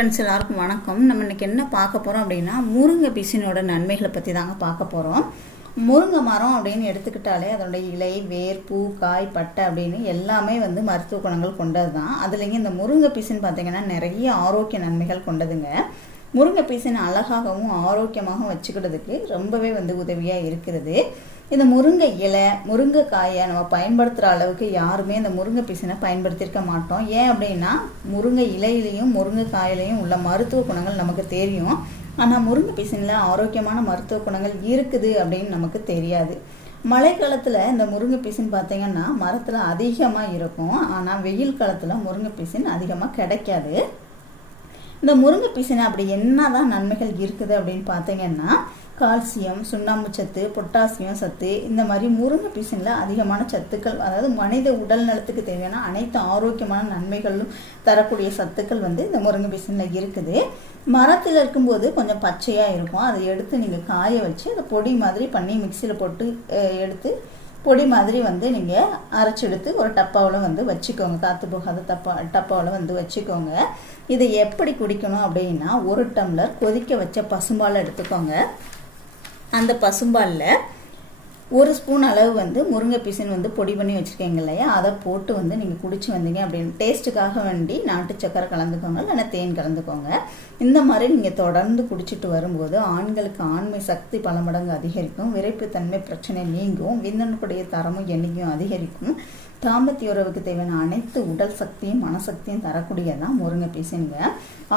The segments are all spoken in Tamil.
ஃப்ரெண்ட்ஸ் எல்லாருக்கும் வணக்கம். நம்ம இன்னைக்கு என்ன பார்க்க போகிறோம் அப்படின்னா முருங்கை பிசினோட நன்மைகளை பற்றி தாங்க பார்க்க போகிறோம் முருங்கை மரம் அப்படின்னு எடுத்துக்கிட்டாலே அதனுடைய இலை வேர் பூ காய் பட்டை அப்படின்னு எல்லாமே வந்து மருத்துவ குணங்கள் கொண்டது தான் அதுலேயும் இந்த முருங்கை பிசின்னு பார்த்தீங்கன்னா நிறைய ஆரோக்கிய நன்மைகள் கொண்டதுங்க. முருங்கை பிசின் அழகாகவும் ஆரோக்கியமாகவும் வச்சுக்கிறதுக்கு ரொம்பவே வந்து உதவியாக இருக்கிறது. இந்த முருங்கை இலை முருங்கைக்காயை நம்ம பயன்படுத்துகிற அளவுக்கு யாருமே இந்த முருங்கை பீசினை பயன்படுத்தியிருக்க மாட்டோம். ஏன் அப்படின்னா முருங்கை இலையிலையும் முருங்கைக்காயிலையும் உள்ள மருத்துவ குணங்கள் நமக்கு தெரியும். ஆனால் முருங்கை பீசனில் ஆரோக்கியமான மருத்துவ குணங்கள் இருக்குது அப்படின்னு நமக்கு தெரியாது. மழை காலத்தில் இந்த முருங்கை பீசின் பார்த்தீங்கன்னா மரத்தில் அதிகமாக இருக்கும். ஆனால் வெயில் காலத்தில் முருங்கை பீசின் அதிகமாக கிடைக்காது. இந்த முருங்கை பீசினை அப்படி என்ன தான் நன்மைகள் இருக்குது அப்படின்னு பார்த்தீங்கன்னா கால்சியம் சுண்ணாம்பு சத்து பொட்டாசியம் சத்து இந்த மாதிரி முருங்கை பீசனில் அதிகமான சத்துக்கள் அதாவது மனித உடல் நலத்துக்கு தேவையான அனைத்து ஆரோக்கியமான நன்மைகளும் தரக்கூடிய சத்துக்கள் வந்து இந்த முருங்கை பீசனில் இருக்குது. மரத்தில் இருக்கும்போது கொஞ்சம் பச்சையாக இருக்கும். அதை எடுத்து நீங்கள் காய வச்சு அதை பொடி மாதிரி பண்ணி மிக்சியில் போட்டு எடுத்து பொடி மாதிரி வந்து நீங்கள் அரைச்சி எடுத்து ஒரு டப்பாவில் வந்து வச்சுக்கோங்க. காற்று போகாத டப்பா டப்பாவில் வந்து வச்சுக்கோங்க. இதை எப்படி குடிக்கணும் அப்படின்னா ஒரு டம்ளர் கொதிக்க வச்ச பசும்பால் எடுத்துக்கோங்க. அந்த பசும்பாலில் ஒரு ஸ்பூன் அளவு வந்து முருங்கை பிசின் வந்து பொடி பண்ணி வச்சுருக்கீங்க இல்லையா? அதை போட்டு வந்து நீங்கள் குடிச்சு வந்தீங்க அப்படின்னு டேஸ்ட்டுக்காக வேண்டி நாட்டு சக்கரை கலந்துக்கோங்க இல்லைன்னா தேன் கலந்துக்கோங்க. இந்த மாதிரி நீங்கள் தொடர்ந்து குடிச்சிட்டு வரும்போது ஆண்களுக்கு ஆண்மை சக்தி பல மடங்கு அதிகரிக்கும். விரைப்புத்தன்மை பிரச்சனை நீங்கும். விந்தனுக்குடைய தரமும் எண்ணிக்கையும் அதிகரிக்கும். தாம்பத்திய உறவுக்கு தேவையான அனைத்து உடல் சக்தியும் மனசக்தியும் தரக்கூடியதான் முருங்கை பீசின்ங்க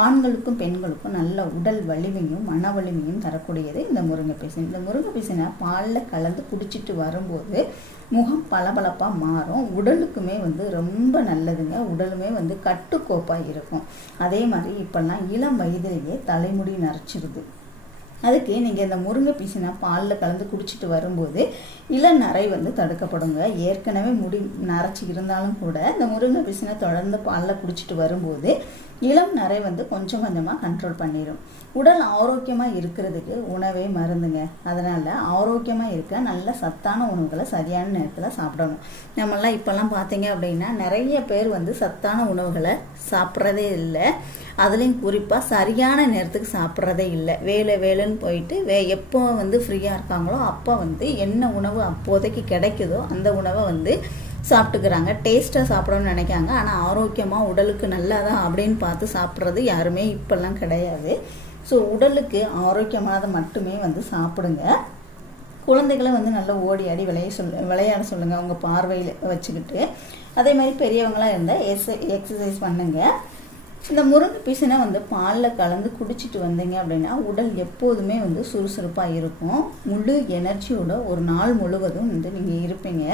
ஆண்களுக்கும் பெண்களுக்கும் நல்ல உடல் வலிமையும் மன வலிமையும் தரக்கூடியது இந்த முருங்கை பீசின் இந்த முருங்கை பிசினை பாலில் கலந்து குடி குடிச்சிட்டு வரும்போது முகம் பளபளப்பாக மாறும். உடலுக்குமே வந்து ரொம்ப நல்லதுங்க. உடலுமே வந்து கட்டுக்கோப்பாக இருக்கும். அதே மாதிரி இப்போல்லாம் இளம் வயதிலேயே தலைமுடி நரைச்சிருது. அதுக்கு நீங்கள் இந்த முருங்கை பீசினா பாலில் கலந்து குடிச்சிட்டு வரும்போது இளநரை வந்து தடுக்கப்படுங்க. ஏற்கனவே முடி நரைச்சி இருந்தாலும் கூட இந்த முருங்கை பீசினா தொடர்ந்து பாலில் குடிச்சிட்டு வரும்போது இளம் நரை வந்து கொஞ்சம் கொஞ்சமாக கண்ட்ரோல் பண்ணிடும் உடல் ஆரோக்கியமாக இருக்கிறதுக்கு உணவே மருந்துங்க. அதனால் ஆரோக்கியமாக இருக்க நல்ல சத்தான உணவுகளை சரியான நேரத்தில் சாப்பிடணும். நம்மளாம் இப்போல்லாம் பார்த்தீங்க அப்படின்னா நிறைய பேர் வந்து சத்தான உணவுகளை சாப்பிட்றதே இல்லை. அதுலேயும் குறிப்பாக சரியான நேரத்துக்கு சாப்பிட்றதே இல்லை. வேலை வேலைன்னு போயிட்டு வே எப்போ வந்து ஃப்ரீயாக இருக்காங்களோ அப்போ வந்து என்ன உணவு அப்போதைக்கு கிடைக்குதோ அந்த உணவை வந்து சாப்பிட்டுக்கிறாங்க. டேஸ்ட்டாக சாப்பிடணும்னு நினைக்காங்க. ஆனால் ஆரோக்கியமாக உடலுக்கு நல்லதா அப்படின்னு பார்த்து சாப்பிட்றது யாருமே இப்போல்லாம் கிடையாது. ஸோ உடலுக்கு ஆரோக்கியமானதை மட்டுமே வந்து சாப்பிடுங்க. குழந்தைகளை வந்து நல்லா ஓடி ஆடி விளைய சொல்லு விளையாட சொல்லுங்கள் அவங்க பார்வையில் வச்சுக்கிட்டு. அதே மாதிரி பெரியவங்களாம் இருந்தால் எஸ் எக்ஸசைஸ் பண்ணுங்கள் இந்த முருங்கை பீசனை வந்து பாலில் கலந்து குடிச்சிட்டு வந்தீங்க அப்படின்னா உடல் எப்போதுமே வந்து சுறுசுறுப்பாக இருக்கும். முழு எனர்ஜியோட ஒரு நாள் முழுவதும் வந்து நீங்கள் இருப்பீங்க.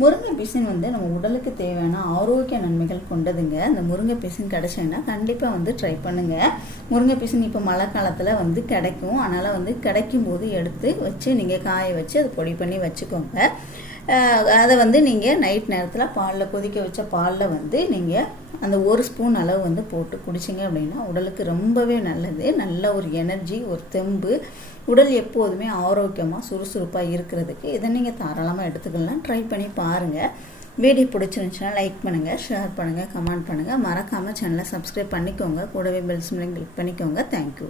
முருங்கை பீசன் வந்து நம்ம உடலுக்கு தேவையான ஆரோக்கிய நன்மைகள் கொண்டதுங்க. அந்த முருங்கை பீசன் கிடைச்சுன்னா கண்டிப்பாக வந்து ட்ரை பண்ணுங்கள் முருங்கை பீசன் இப்போ மழை காலத்தில் வந்து கிடைக்கும். அதனால் வந்து கிடைக்கும் போது எடுத்து வச்சு நீங்கள் காய வச்சு அதை பொடி பண்ணி வச்சுக்கோங்க. அதை வந்து நீங்கள் நைட் நேரத்தில் பாலில் கொதிக்க வச்ச பாலில் வந்து நீங்கள் அந்த ஒரு ஸ்பூன் அளவு வந்து போட்டு குடிச்சிங்க அப்படின்னா உடலுக்கு ரொம்பவே நல்லது. நல்ல ஒரு எனர்ஜி ஒரு தெம்பு. உடல் எப்போதுமே ஆரோக்கியமாக சுறுசுறுப்பாக இருக்கிறதுக்கு இதை நீங்கள் தாராளமாக எடுத்துக்கலாம். ட்ரை பண்ணி பாருங்கள் வீடியோ பிடிச்சிருந்துச்சுன்னா லைக் பண்ணுங்கள் ஷேர் பண்ணுங்கள் கமெண்ட் பண்ணுங்கள் மறக்காமல் சேனலை சப்ஸ்கிரைப் பண்ணிக்கோங்க. கூடவே பெல் சிம்லையும் கிளிக் பண்ணிக்கோங்க. Thank you